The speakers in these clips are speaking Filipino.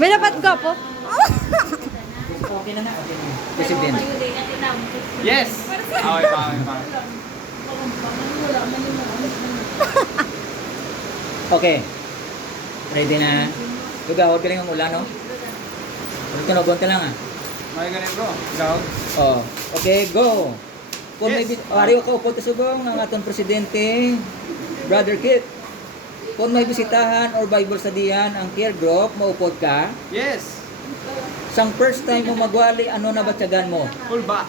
May dapat ka po. Okay na. President. Yes! Okay pa. Okay. Ready na. Lugahod ka lang ang ulan, no? Tunog ka lang, ah. May ganun bro. Ikaw? Oh. Okay, go. Kung Yes. ariyo ka upod kasubong ang atong presidente, Brother Kit. Kung may bisitahan or Bible studyhan ang care group, maupod ka. Yes! Sang first time mo magwali, ano na batyagan mo? Full ba?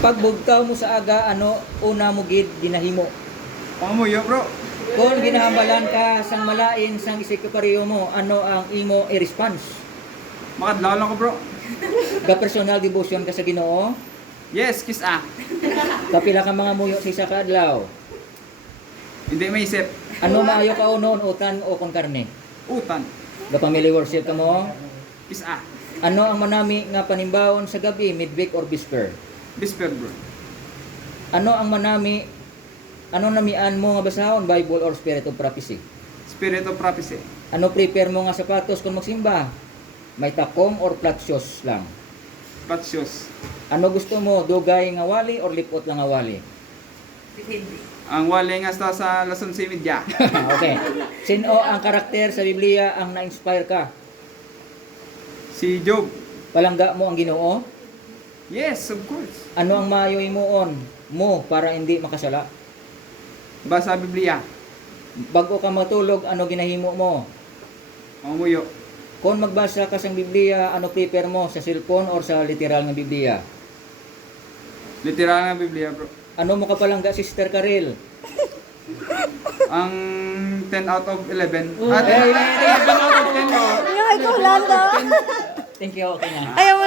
Pagbugtaw mo sa aga, ano una mo gid ginahimo? Pangamuyo bro. Kung ginahambalan ka sang malain sang sekretaryo mo, ano ang imo i-response? Makadlaw lang ko bro. Ga personal devotion ka sa Ginoo? Yes, kiss ah. Kapila ka mga muyo sa isa ka adlaw? Hindi maisip. Ano maayo ka unon, utan o kon karne? Utan. Ga family worship ka mo? Kiss ah. Ano ang manami nga panimbawon sa gabi, midweek or vesper? Whisper bro. Ano ang manami, ano namian mo nga basahon, Bible or Spirit of Prophecy? Spirit of prophecy. Ano prepare mo nga sapatos kung magsimba? May takom or flat shoes lang? Flat shoes. Ano gusto mo, dugay nga wali or lipot lang nga wali? Ang wali nga sa Lason si Media. Okay. Sino ang karakter sa Biblia ang na-inspire ka? Si Job. Palangga mo ang Ginoo? Yes, of course. Ano ang maayo imuon mo para hindi makasala? Basa Biblia. Bago ka matulog, ano ginahimo mo? Pangamuyo. Kung magbasa ka sa Biblia, ano prepare mo? Sa cellphone or sa literal ng Biblia? Literal nga Biblia bro. Ano mo kapalangga, Sister Karel? Ang 10 out of 11. Ay, 11 out of 10 bro. Yung ikaw lalo. Thank you, okay na. Ayaw mo